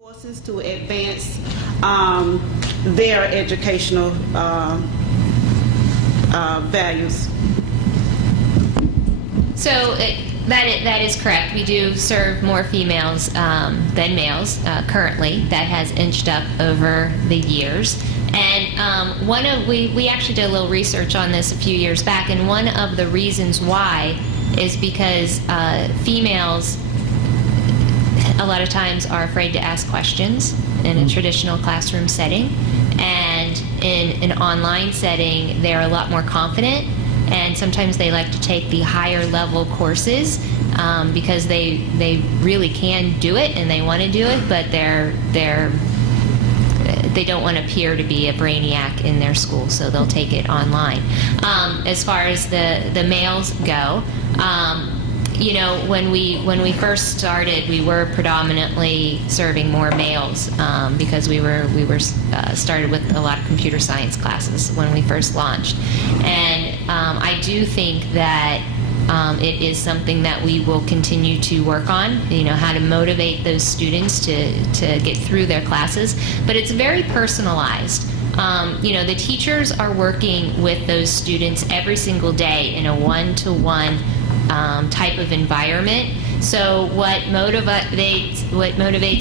Courses to advance their educational values. So that is correct. We do serve more females than males currently. That has inched up over the years. And we actually did a little research on this a few years back, and one of the reasons why is because females a lot of times are afraid to ask questions in a traditional classroom setting, and in an online setting they're a lot more confident, and sometimes they like to take the higher level courses because they really can do it and they want to do it, but they don't want to appear to be a brainiac in their school, so they'll take it online. As far as the males go, you know, when we first started, we were predominantly serving more males because we were started with a lot of computer science classes when we first launched, and I do think that it is something that we will continue to work on. You know, how to motivate those students to get through their classes, but it's very personalized. You know, the teachers are working with those students every single day in a one-to-one type of environment. So what motivates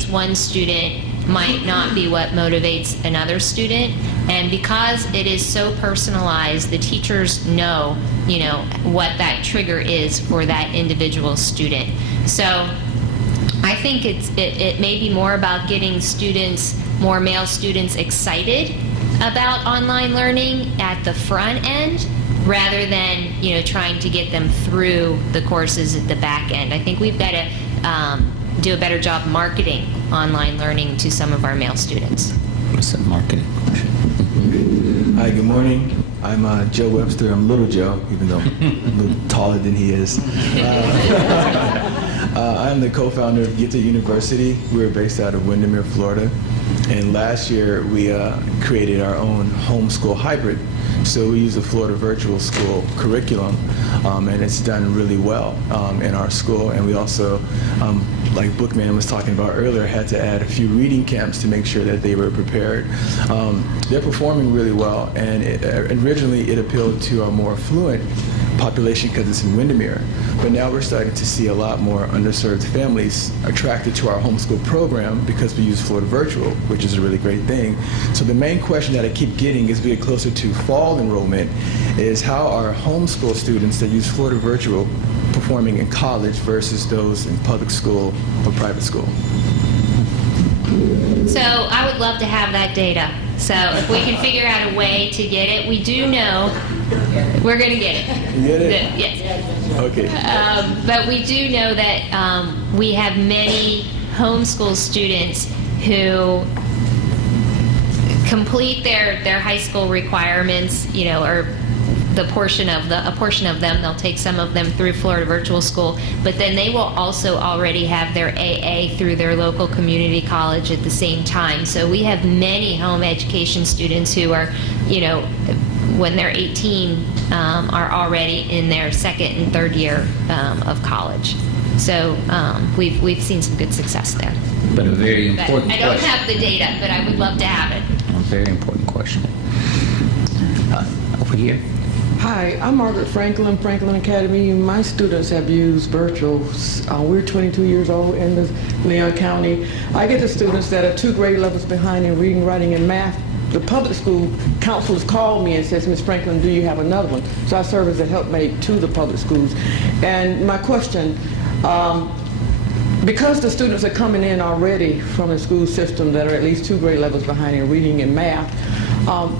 one student might not be what motivates another student, and because it is so personalized, the teachers know, you know, what that trigger is for that individual student. So I think it may be more about getting students, more male students, excited about online learning at the front end, rather than, you know, trying to get them through the courses at the back end. I think we've got to do a better job marketing online learning to some of our male students. What's the marketing question? Hi, good morning. I'm Joe Webster. I'm Little Joe, even though I'm a little taller than he is. I'm the co-founder of Gita University. We're based out of Windermere, Florida. And last year, we created our own homeschool hybrid. So we use the Florida Virtual School curriculum, and it's done really well in our school. And we also, like Bookman was talking about earlier, had to add a few reading camps to make sure that they were prepared. They're performing really well, and originally it appealed to a more affluent population because it's in Windermere. But now we're starting to see a lot more underserved families attracted to our homeschool program because we use Florida Virtual, which is a really great thing. So the main question that I keep getting as we get closer to fall enrollment is how are homeschool students that use Florida Virtual performing in college versus those in public school or private school? So I would love to have that data. So if we can figure out a way to get it, we do know we're going to get it. You get it? Yes. Okay. But we do know that we have many homeschool students who complete their high school requirements, you know, or a portion of them. They'll take some of them through Florida Virtual School, but then they will also already have their AA through their local community college at the same time. So we have many home education students who are, you know, when they're 18, are already in their second and third year of college. So we've seen some good success there. But a very important I don't question. have the data, but I would love to have it. A very important question. Over here. Hi, I'm Margaret Franklin, Franklin Academy. My students have used virtual. We're 22 years old in the Leon County. I get the students that are 2 grade levels behind in reading, writing, and math. The public school counselors call me and says, Ms. Franklin, do you have another one? So I serve as a helpmate to the public schools. And my question, because the students are coming in already from the school system that are at least 2 grade levels behind in reading and math,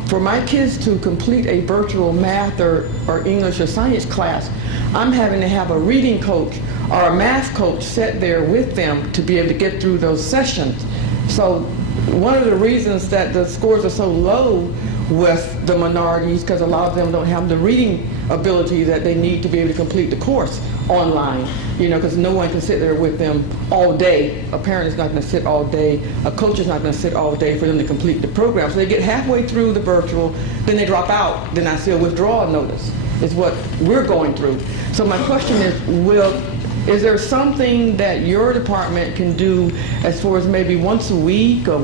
for my kids to complete a virtual math or English or science class, I'm having to have a reading coach or a math coach sit there with them to be able to get through those sessions. So one of the reasons that the scores are so low with the minorities, because a lot of them don't have the reading ability that they need to be able to complete the course online, you know, because no one can sit there with them all day. A parent is not going to sit all day. A coach is not going to sit all day for them to complete the program. So they get halfway through the virtual, then they drop out. Then I see a withdrawal notice is what we're going through. So my question is, will Is there something that your department can do as far as maybe once a week or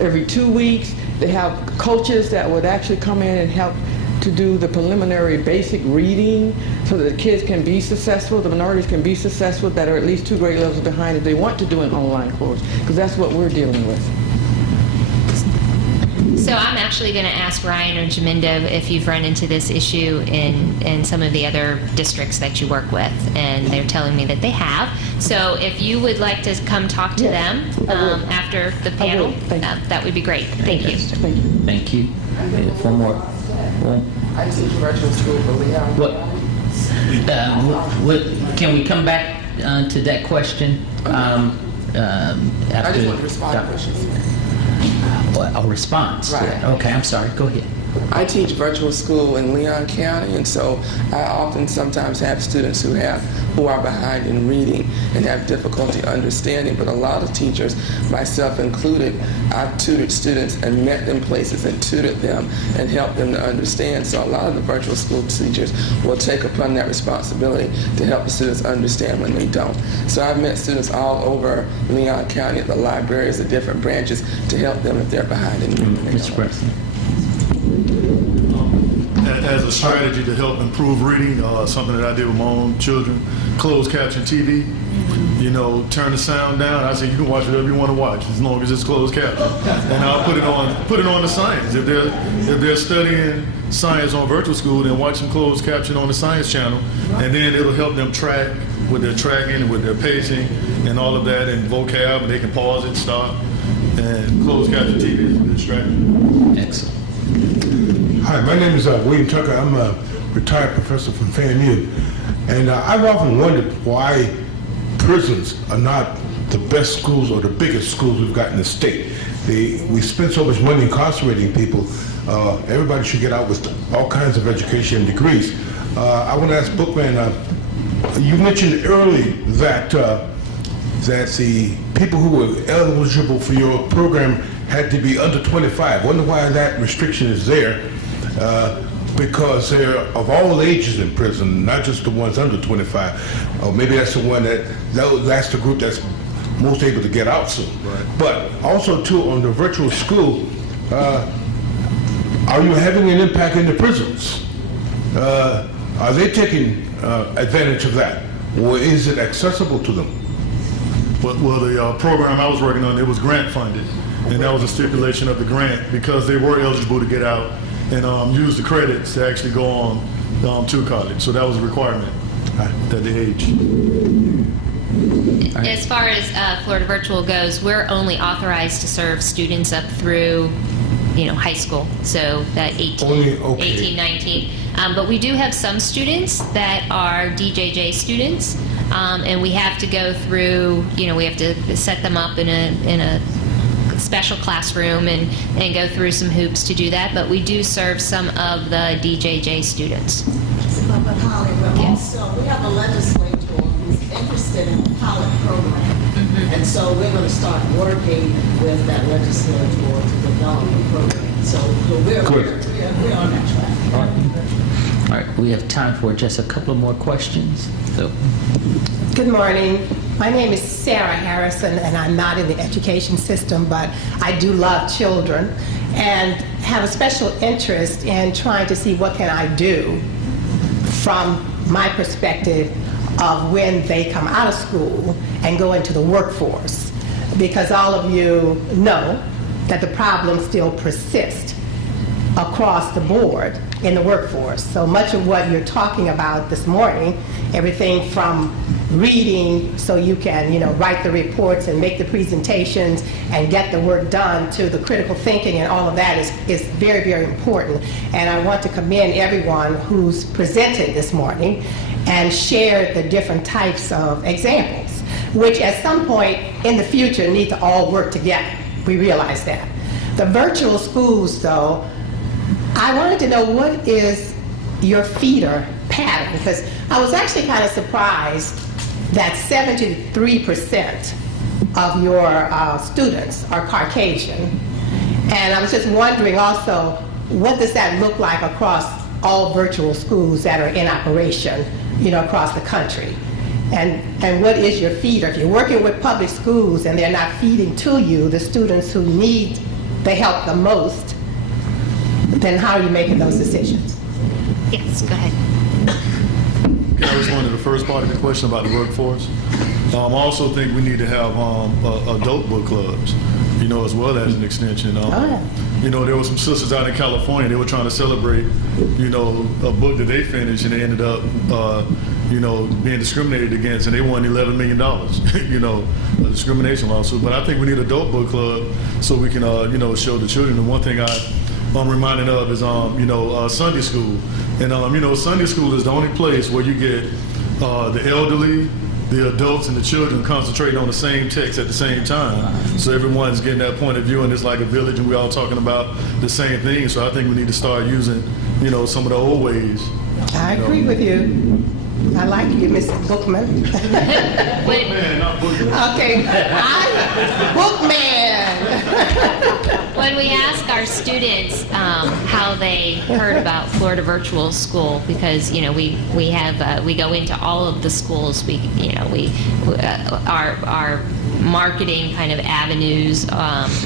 every 2 weeks? They have coaches that would actually come in and help to do the preliminary basic reading so that the kids can be successful, the minorities can be successful that are at least 2 grade levels behind if they want to do an online course, because that's what we're dealing with. So I'm actually going to ask Ryan or Jamindo if you've run into this issue in some of the other districts that you work with, and they're telling me that they have. So if you would like to come talk to them after the panel, that would be great. Thank you. Thank you. Thank you. We have one more. I teach virtual school for Leon. Can we come back to that question? I just want to respond to questions. A response. Right. Yeah. Okay, I'm sorry. Go ahead. I teach virtual school in Leon County, and so I sometimes have students who are behind in reading and have difficulty understanding. But a lot of teachers, myself included, I've tutored students and met them places and tutored them and helped them to understand. So a lot of the virtual school teachers will take upon that responsibility to help the students understand when they don't. So I've met students all over Leon County at the libraries, the different branches, to help them if they're behind in reading. Mr. President. As a strategy to help improve reading, something that I did with my own children, closed caption TV, turn the sound down. I say you can watch whatever you want to watch as long as it's closed caption. And I'll put it on the science. If they're studying science on virtual school, then watch them closed caption on the science channel, and then it'll help them track with their tracking and with their pacing and all of that, and vocab, and they can pause it, stop, and closed caption TV is a good strategy. Excellent. Hi, my name is William Tucker. I'm a retired professor from FAMU. And I've often wondered why prisons are not the best schools or the biggest schools we've got in the state. We spend so much money incarcerating people. Everybody should get out with all kinds of education and degrees. I want to ask Bookman, you mentioned early that the people who were eligible for your program had to be under 25. I wonder why that restriction is there. Because they're of all ages in prison, not just the ones under 25. Or maybe that's the one that's the group that's most able to get out soon. Right. But also too, on the virtual school, are you having an impact in the prisons? Are they taking advantage of that, or is it accessible to them? Well, the program I was working on, it was grant funded, and that was a stipulation of the grant because they were eligible to get out and use the credits to actually go on to college. So that was a requirement at the age. As far as Florida Virtual goes, we're only authorized to serve students up through, high school, so that 18, 19. But we do have some students that are DJJ students, and we have to go through, we have to set them up in a special classroom and go through some hoops to do that, but we do serve some of the DJJ students. But Holly, we have a legislator who's interested in a pilot program, and so we're going to start working with that legislator to develop a program. So we're on that track. All right, we have time for just a couple of more questions. So. Good morning. My name is Sarah Harrison, and I'm not in the education system, but I do love children and have a special interest in trying to see what can I do from my perspective of when they come out of school and go into the workforce. Because all of you know that the problems still persist across the board in the workforce. So much of what you're talking about this morning, everything from reading so you can, write the reports and make the presentations and get the work done, to the critical thinking and all of that is very, very important. And I want to commend everyone who's presented this morning and shared the different types of examples, which at some point in the future need to all work together. We realize that. The virtual schools, though, I wanted to know what is your feeder pattern, because I was actually kind of surprised that 73% of your students are Caucasian. And I was just wondering also, what does that look like across all virtual schools that are in operation, across the country? And what is your feeder? If you're working with public schools and they're not feeding to you the students who need the help the most, then how are you making those decisions? Yes, go ahead. Can I respond to the first part of the question about the workforce? I also think we need to have adult book clubs, as well as an extension. There were some sisters out in California, they were trying to celebrate, a book that they finished, and they ended up, being discriminated against, and they won $11 million, a discrimination lawsuit. But I think we need an adult book club so we can, show the children. And one thing I'm reminded of is, Sunday school. And, Sunday school is the only place where you get the elderly, the adults, and the children concentrating on the same text at the same time. So everyone's getting that point of view, and it's like a village, and we're all talking about the same thing. So I think we need to start using, some of the old ways. I agree with you. I like you, Mrs. Bookman. Bookman, not Bookman. Okay, Bookman. When we ask our students how they heard about Florida Virtual School, because we have we go into all of the schools. Our marketing kind of avenues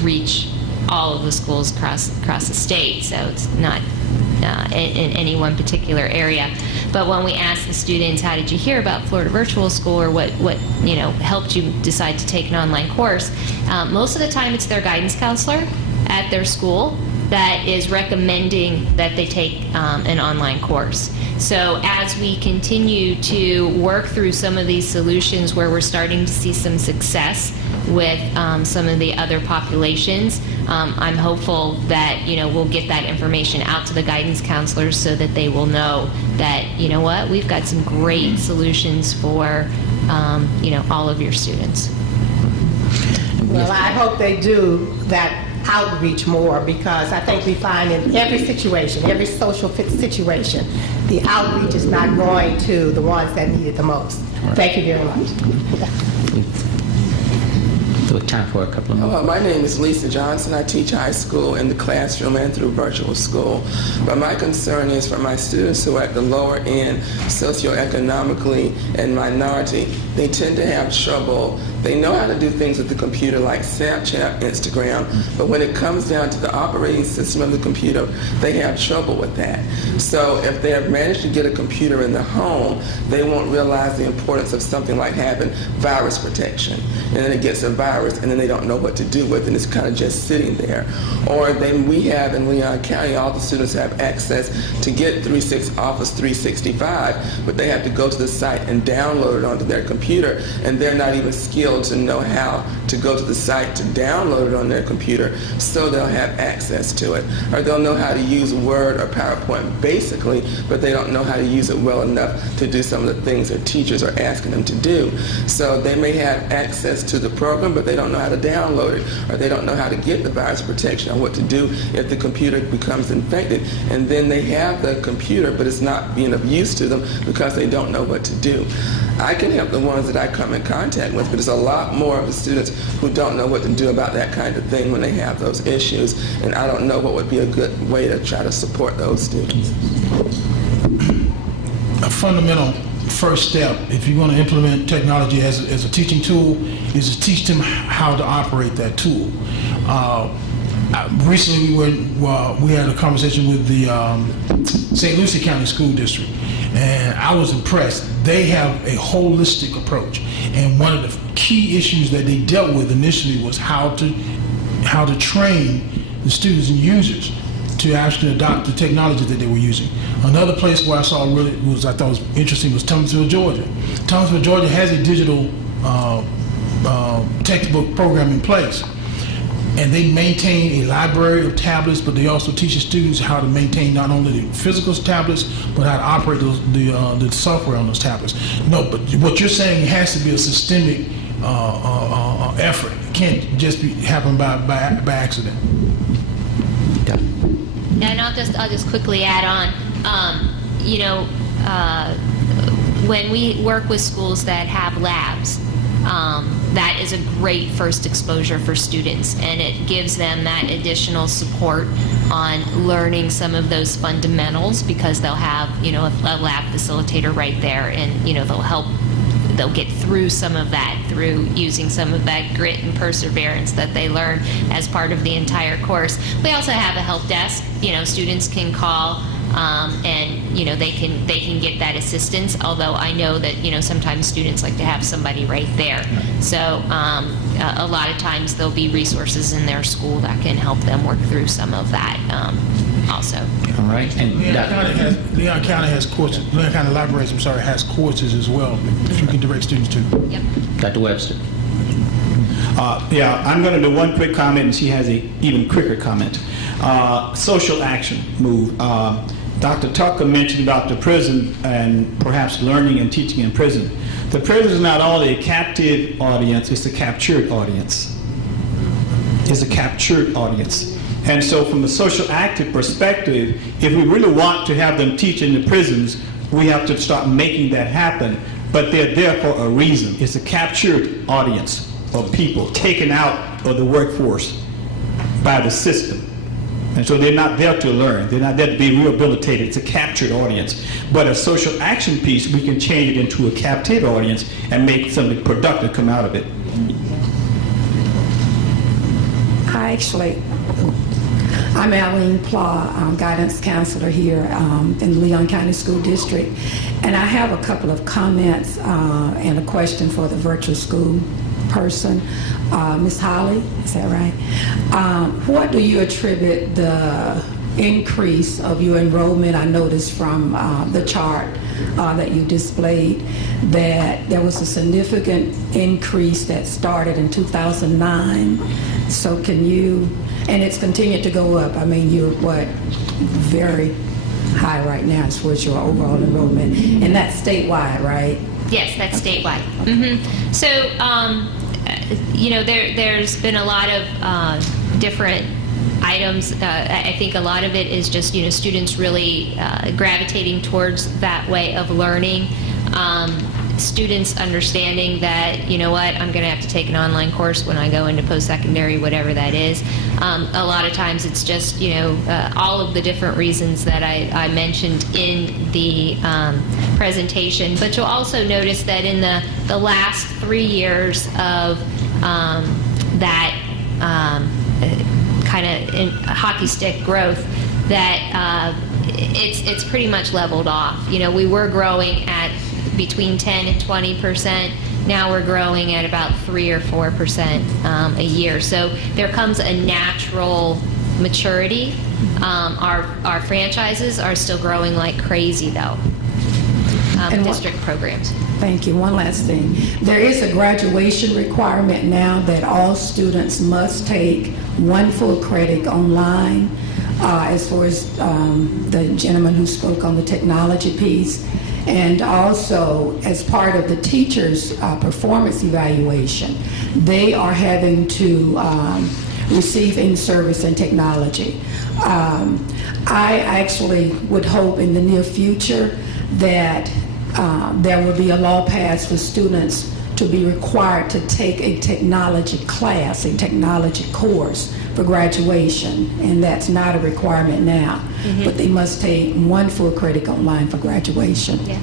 reach all of the schools across the state. So it's not in any one particular area. But when we ask the students, how did you hear about Florida Virtual School, or what helped you decide to take an online course, most of the time it's their guidance counselor at their school that is recommending that they take an online course. So as we continue to work through some of these solutions where we're starting to see some success with some of the other populations, I'm hopeful that we'll get that information out to the guidance counselors so that they will know that we've got some great solutions for all of your students. Well, I hope they do that outreach more, because I think we find in every situation, every social situation, the outreach is not going to the ones that need it the most. Right. Thank you very much. So time for a couple of more. My name is Lisa Johnson. I teach high school in the classroom and through virtual school. But my concern is for my students who are at the lower end, socioeconomically and minority, they tend to have trouble. They know how to do things with the computer like Snapchat, Instagram, but when it comes down to the operating system of the computer, they have trouble with that. So if they have managed to get a computer in the home, they won't realize the importance of something like having virus protection. And then it gets a virus, and then they don't know what to do with it, and it's kind of just sitting there. Or then we have in Leon County, all the students have access to get Office 365, but they have to go to the site and download it onto their computer, and they're not even skilled to know how to go to the site to download it on their computer, so they'll have access to it. Or they'll know how to use Word or PowerPoint basically, but they don't know how to use it well enough to do some of the things their teachers are asking them to do. So they may have access to the program, but they don't know how to download it, or they don't know how to get the virus protection, or what to do if the computer becomes infected. And then they have the computer, but it's not being of use to them because they don't know what to do. I can help the ones that I come in contact with, but there's a lot more of the students who don't know what to do about that kind of thing when they have those issues, and I don't know what would be a good way to try to support those students. A fundamental first step, if you're going to implement technology as a teaching tool, is to teach them how to operate that tool. Recently, we had a conversation with the St. Lucie County School District, and I was impressed. They have a holistic approach, and one of the key issues that they dealt with initially was how to train the students and users to actually adopt the technology that they were using. Another place where I saw I thought was interesting was Thomasville, Georgia. Thomasville, Georgia has a digital textbook program in place. And they maintain a library of tablets, but they also teach the students how to maintain not only the physical tablets, but how to operate the software on those tablets. No, but what you're saying has to be a systemic effort. It can't just happen by accident. And I'll just quickly add on. When we work with schools that have labs, that is a great first exposure for students, and it gives them that additional support on learning some of those fundamentals, because they'll have a lab facilitator right there, and they'll they'll get through some of that through using some of that grit and perseverance that they learn as part of the entire course. We also have a help desk. Students can call and they can get that assistance. Although I know that sometimes students like to have somebody right there. So a lot of times there'll be resources in their school that can help them work through some of that also. All right. And Leon County has courses. Leon County Libraries, has courses as well. If you can direct students to. Yep. Dr. Webster. Yeah, I'm going to do one quick comment, and she has an even quicker comment. Social action move. Dr. Tucker mentioned about the prison and perhaps learning and teaching in prison. The prison is not only a captive audience, it's a captured audience. It's a captured audience. And so from a social active perspective, if we really want to have them teach in the prisons, we have to start making that happen. But they're there for a reason. It's a captured audience of people taken out of the workforce by the system. And so they're not there to learn. They're not there to be rehabilitated. It's a captured audience. But a social action piece, we can change it into a captive audience and make something productive come out of it. I'm Aline Pla, guidance counselor here in Leon County School District. And I have a couple of comments and a question for the virtual school person. Ms. Holly, is that right? What do you attribute the increase of your enrollment? I noticed from the chart that you displayed that there was a significant increase that started in 2009. So can you, and it's continued to go up. I mean, you're very high right now as far as your overall enrollment, and that's statewide, right? Yes, that's statewide. Mm-hmm. So, there's been a lot of different items. I think a lot of it is just, students really gravitating towards that way of learning. Students understanding that, I'm going to have to take an online course when I go into post-secondary, whatever that is. A lot of times it's just, all of the different reasons that I mentioned in the presentation. But you'll also notice that in the last 3 years of that kind of hockey stick growth, that it's pretty much leveled off. We were growing at between 10 and 20%. Now we're growing at about 3 or 4% a year. So there comes a natural maturity. Our franchises are still growing like crazy, though. District programs. Thank you. One last thing. There is a graduation requirement now that all students must take 1 full credit online, as far as the gentleman who spoke on the technology piece. And also, as part of the teachers' performance evaluation, they are having to receive in-service and technology. I actually would hope in the near future that there will be a law passed for students to be required to take a technology class, a technology course for graduation, and that's not a requirement now. Mm-hmm. But they must take 1 full credit online for graduation. Yeah.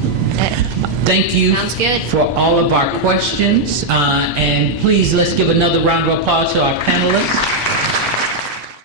Thank you Sounds good. for all of our questions. And please, let's give another round of applause to our panelists.